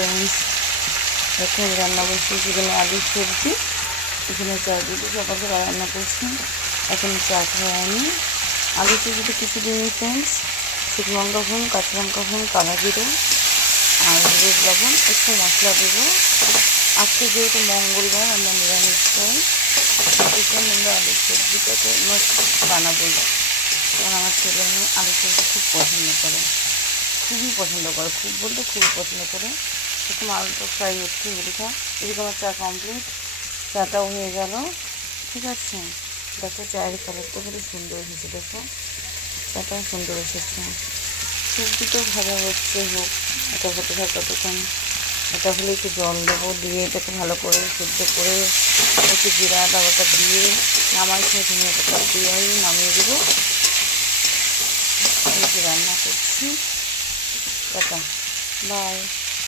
Friends, এখন রান্না করছি সেখানে আলুর সবজি, এখানে চা দিতে সকালে রান্না করছি। এখন চা খাওয়ানি। আলুর সবজিতে কিছু দিনই ফ্রেন্ডস, শুকনো লঙ্কা ফোন, কাঁচা লঙ্কা ফোন, কালা জিরে আর হলুদ লবণ, একটু মশলা দেবো। আজকে যেহেতু মঙ্গলবার, আমরা নিরামিষ খাই, সেখানে আমরা আলুর সবজিটাকে বানাবোই। কারণ আমার ছেলে মেয়ে আলুর সবজি খুব পছন্দ করে, খুবই পছন্দ করে, খুব বলতে খুবই পছন্দ করে। এরকম আলুটা ফ্রাই হচ্ছে এদিকে। এদিকে আমার চা কমপ্লিট, চাটাও হয়ে গেল। ঠিক আছে, দেখো চায়ের কালারটা খুব সুন্দর এসেছে, দেখো চাটাও সুন্দর এসেছে। সবজিটাও ভাজা হচ্ছে, হোক, এটা হতে থাক ততক্ষণ। এটা হলে একটু জল দেবো, দিয়ে এটাকে ভালো করে সেদ্ধ করে একটু জিরা আদা বাটা দিয়ে নামাই খেয়ে ধনিয়া পাতা দিয়ে নামিয়ে দেবো। এই যে রান্না করছি। Tata, by.